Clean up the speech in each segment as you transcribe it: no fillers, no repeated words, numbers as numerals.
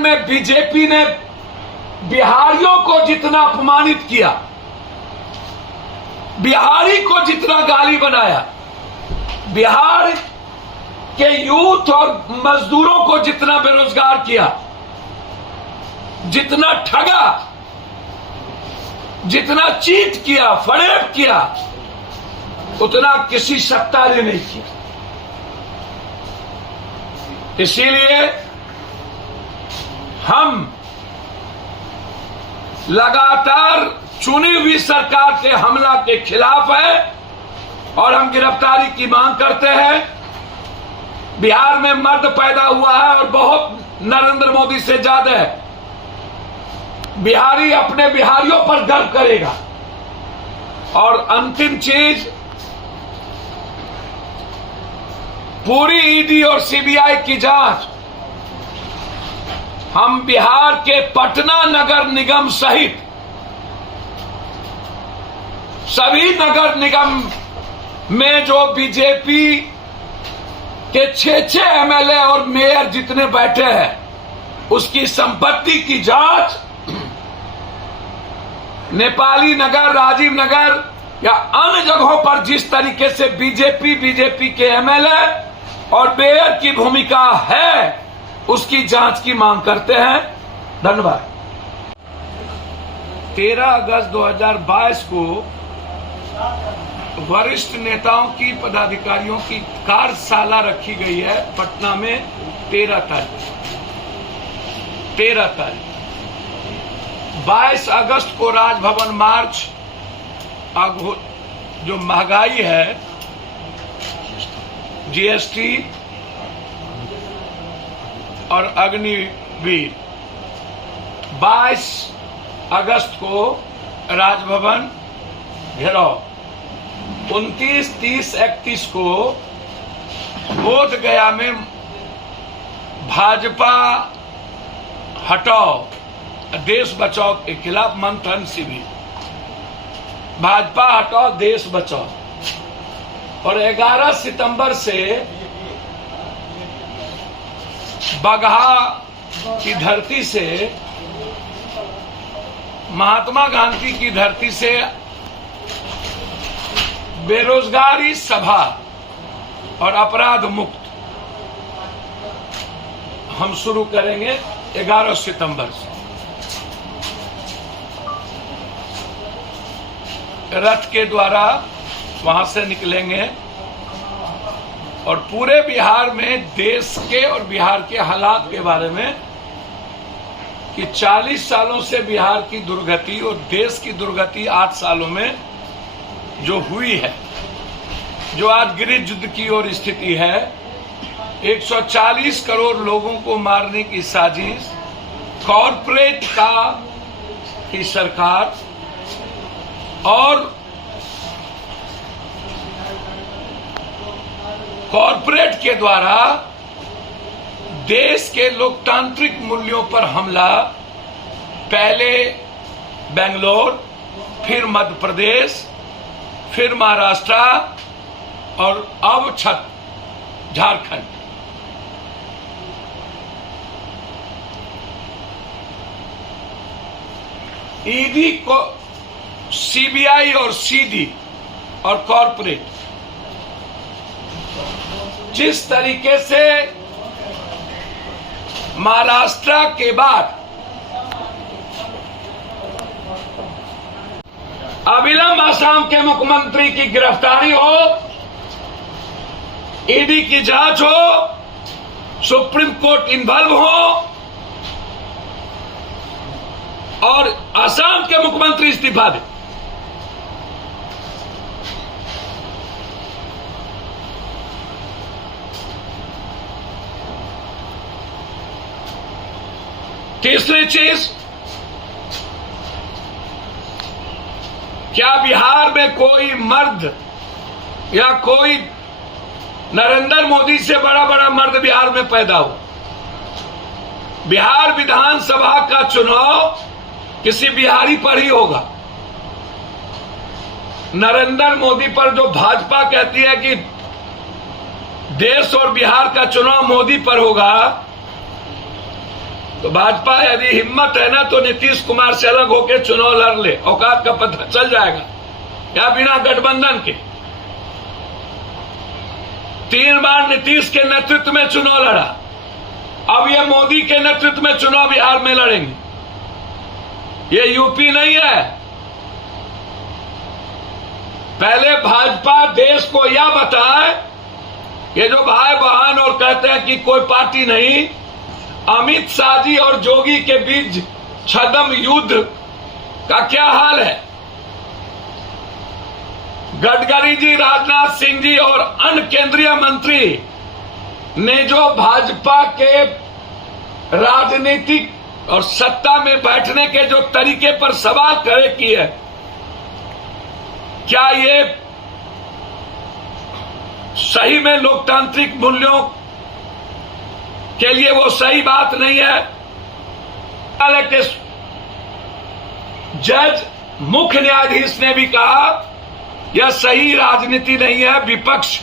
में बीजेपी ने बिहारियों को जितना अपमानित किया, बिहारी को जितना गाली बनाया, बिहार के यूथ और मजदूरों को जितना बेरोजगार किया, जितना ठगा, जितना चीट किया, फरेब किया, उतना किसी सत्ता ने नहीं किया। इसीलिए हम लगातार चुनी हुई सरकार के हमला के खिलाफ है और हम गिरफ्तारी की मांग करते हैं। बिहार में मर्द पैदा हुआ है और बहुत नरेंद्र मोदी से ज्यादा है। बिहारी अपने बिहारियों पर गर्व करेगा। और अंतिम चीज, पूरी ईडी और सीबीआई की जांच हम बिहार के पटना नगर निगम सहित सभी नगर निगम में जो बीजेपी के 6 एमएलए और मेयर जितने बैठे हैं, उसकी संपत्ति की जांच नेपाली नगर, राजीव नगर या अन्य जगहों पर जिस तरीके से बीजेपी के एमएलए और मेयर की भूमिका है, उसकी जांच की मांग करते हैं। धन्यवाद। 13 अगस्त 2022 को वरिष्ठ नेताओं की, पदाधिकारियों की कार्यशाला रखी गई है पटना में 13 तारीख। 22 अगस्त को राजभवन मार्च, जो महंगाई है, जीएसटी और अग्निवीर, 22 अगस्त को राजभवन घेराव, 29, 30, 31 को बोध गया में भाजपा हटाओ देश बचाओ के खिलाफ मंथन शिविर, भाजपा हटाओ देश बचाओ। और 11 सितंबर से बगहा की धरती से, महात्मा गांधी की धरती से बेरोजगारी सभा और अपराध मुक्त हम शुरू करेंगे 11 सितंबर से। रथ के द्वारा वहां से निकलेंगे और पूरे बिहार में देश के और बिहार के हालात के बारे में, कि 40 सालों से बिहार की दुर्गति और देश की दुर्गति 8 सालों में जो हुई है, जो आज गृह युद्ध की ओर स्थिति है, 140 करोड़ लोगों को मारने की साजिश, कॉरपोरेट की सरकार और कॉरपोरेट के द्वारा देश के लोकतांत्रिक मूल्यों पर हमला, पहले बेंगलोर, फिर मध्य प्रदेश, फिर महाराष्ट्र और अब झारखंड। ईडी को, सीबीआई और सीडी और कॉरपोरेट जिस तरीके से महाराष्ट्र के बाद अविलंब असम के मुख्यमंत्री की गिरफ्तारी हो, ईडी की जांच हो, सुप्रीम कोर्ट इन्वॉल्व हो और असम के मुख्यमंत्री इस्तीफा दे, तीसरी चीज, क्या बिहार में कोई मर्द या कोई नरेंद्र मोदी से बड़ा बड़ा मर्द बिहार में पैदा हो? बिहार विधानसभा का चुनाव किसी बिहारी पर ही होगा। नरेंद्र मोदी पर जो भाजपा कहती है कि देश और बिहार का चुनाव मोदी पर होगा, तो भाजपा यदि हिम्मत है ना तो नीतीश कुमार से अलग होकर चुनाव लड़ ले, औकात का पता चल जाएगा। या बिना गठबंधन के 3 बार नीतीश के नेतृत्व में चुनाव लड़ा, अब ये मोदी के नेतृत्व में चुनाव बिहार में लड़ेंगे। ये यूपी नहीं है। पहले भाजपा देश को यह बताए, ये जो भाई बहन और कहते हैं कि कोई पार्टी नहीं, अमित शाह जी और जोगी के बीच छद्म युद्ध का क्या हाल है। गडकरी जी, राजनाथ सिंह जी और अन्य केंद्रीय मंत्री ने जो भाजपा के राजनीतिक और सत्ता में बैठने के जो तरीके पर सवाल खड़े किए, क्या ये सही में लोकतांत्रिक मूल्यों के लिए वो सही बात नहीं है। हालांकि जज मुख्य न्यायाधीश ने भी कहा यह सही राजनीति नहीं है, विपक्ष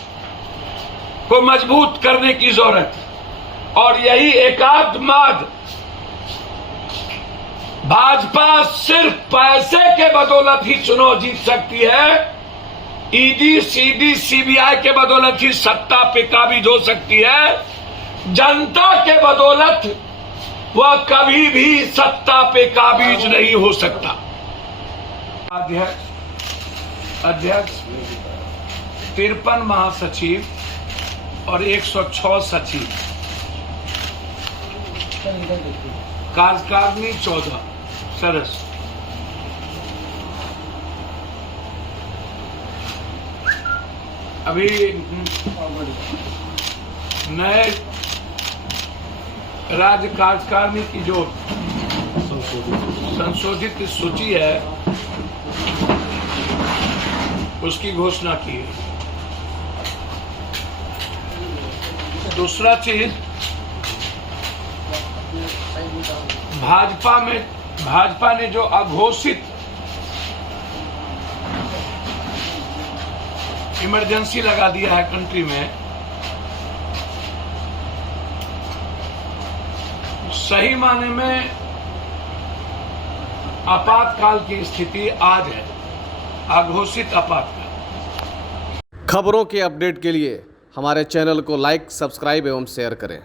को मजबूत करने की जरूरत है। और यही एकात्मवाद भाजपा सिर्फ पैसे के बदौलत ही चुनाव जीत सकती है। ईडी, सीडी, सीबीआई के बदौलत ही सत्ता पे काबिज हो सकती है। जनता के बदौलत वह कभी भी सत्ता पे काबिज नहीं हो सकता। अध्यक्ष 53 महासचिव और 106 सचिव, कार्यकारिणी 14 सदस्य। अभी नए राज्य कार्यकारिणी की जो संशोधित सूची है उसकी घोषणा की है। दूसरा चीज, भाजपा ने जो अघोषित इमरजेंसी लगा दिया है कंट्री में, सही माने में आपातकाल की स्थिति आज है, अघोषित आपातकाल। खबरों के अपडेट के लिए हमारे चैनल को लाइक, सब्सक्राइब एवं शेयर करें।